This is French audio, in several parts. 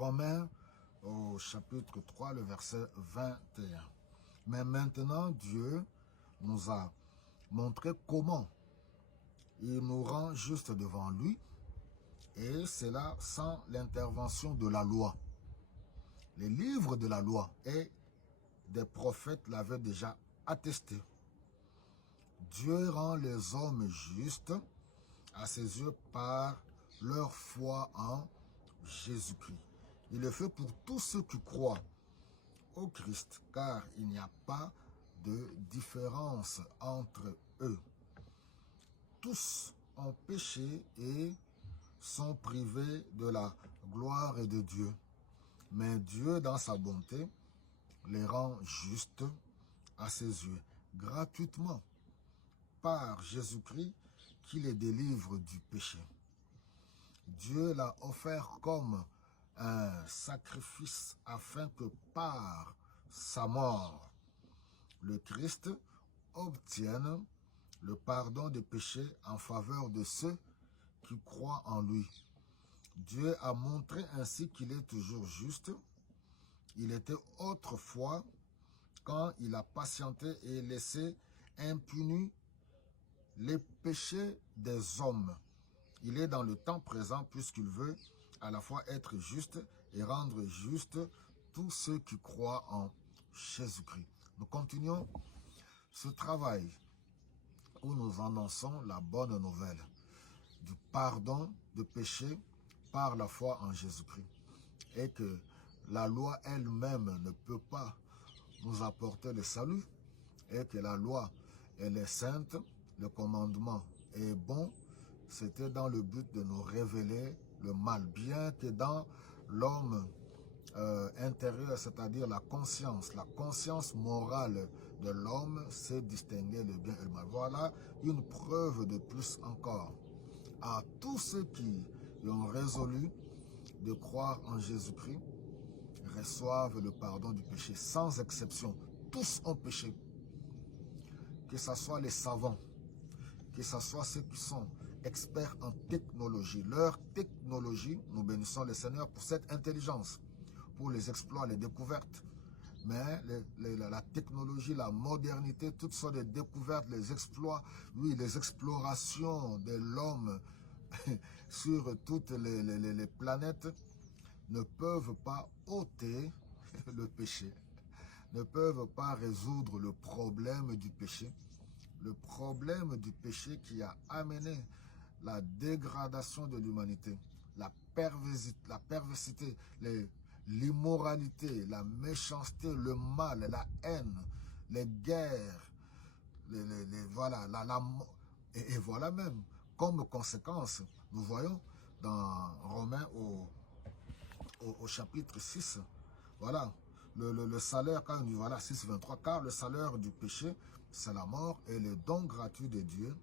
Romains au chapitre 3, le verset 21. Mais maintenant, Dieu nous a montré comment il nous rend juste devant lui, et c'est là sans l'intervention de la loi. Les livres de la loi et des prophètes l'avaient déjà attesté. Dieu rend les hommes justes à ses yeux par leur foi en Jésus-Christ. Il le fait pour tous ceux qui croient au Christ, car il n'y a pas de différence entre eux. Tous ont péché et sont privés de la gloire de Dieu. Mais Dieu, dans sa bonté, les rend justes à ses yeux, gratuitement, par Jésus-Christ qui les délivre du péché. Dieu l'a offert comme un sacrifice afin que par sa mort, le Christ obtienne le pardon des péchés en faveur de ceux qui croient en lui. Dieu a montré ainsi qu'il est toujours juste. Il était autrefois quand il a patienté et laissé impunis les péchés des hommes. Il est dans le temps présent puisqu'il veut à la fois être juste et rendre juste tous ceux qui croient en Jésus-Christ. Nous continuons ce travail où nous annonçons la bonne nouvelle du pardon de péché par la foi en Jésus-Christ. Et que la loi elle-même ne peut pas nous apporter le salut. Et que la loi, elle est sainte, le commandement est bon. C'était dans le but de nous révéler le mal. Bien que dans l'homme intérieur, c'est-à-dire la conscience morale de l'homme, c'est distinguer le bien et le mal. Voilà une preuve de plus encore à tous ceux qui ont résolu de croire en Jésus-Christ, reçoivent le pardon du péché, sans exception. Tous ont péché. Que ce soit les savants, que ce soit ceux qui sont experts en technologie. Leur technologie, nous bénissons le Seigneur pour cette intelligence, pour les exploits, les découvertes. Mais la technologie, la modernité, toutes sortes de découvertes, les exploits, oui, les explorations de l'homme sur toutes les planètes ne peuvent pas ôter le péché, ne peuvent pas résoudre le problème du péché. Le problème du péché qui a amené la dégradation de l'humanité, la perversité, l'immoralité, la méchanceté, le mal, la haine, les guerres, voilà, et voilà même, comme conséquence, nous voyons dans Romains au chapitre 6, voilà, le salaire, quand on dit voilà, 6, 23, car le salaire du péché, c'est la mort, et le don gratuit de Dieu,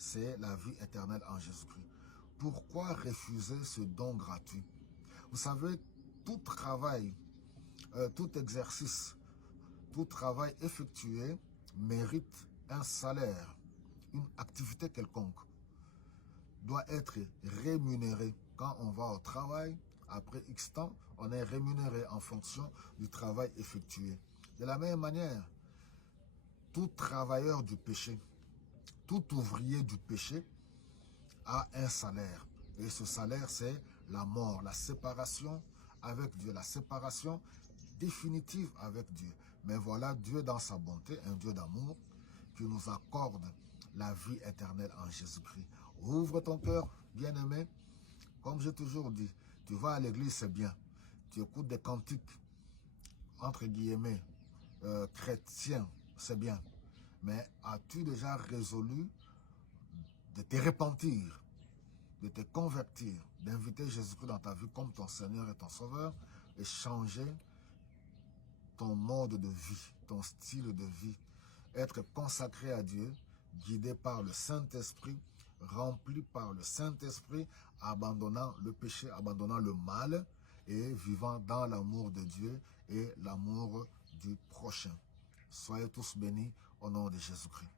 c'est la vie éternelle en Jésus-Christ. Pourquoi refuser ce don gratuit? Vous savez, tout travail, tout exercice, tout travail effectué mérite un salaire, une activité quelconque doit être rémunéré. Quand on va au travail, après X temps, on est rémunéré en fonction du travail effectué. De la même manière, tout travailleur du péché, tout ouvrier du péché a un salaire. Et ce salaire, c'est la mort, la séparation avec Dieu, la séparation définitive avec Dieu. Mais voilà, Dieu dans sa bonté, un Dieu d'amour, qui nous accorde la vie éternelle en Jésus-Christ. Ouvre ton cœur, bien-aimé. Comme j'ai toujours dit, tu vas à l'église, c'est bien. Tu écoutes des cantiques, entre guillemets, chrétiens, c'est bien. Mais as-tu déjà résolu de te repentir, de te convertir, d'inviter Jésus-Christ dans ta vie comme ton Seigneur et ton Sauveur et changer ton mode de vie, ton style de vie, être consacré à Dieu, guidé par le Saint-Esprit, rempli par le Saint-Esprit, abandonnant le péché, abandonnant le mal et vivant dans l'amour de Dieu et l'amour du prochain. Soyez tous bénis au nom de Jésus-Christ.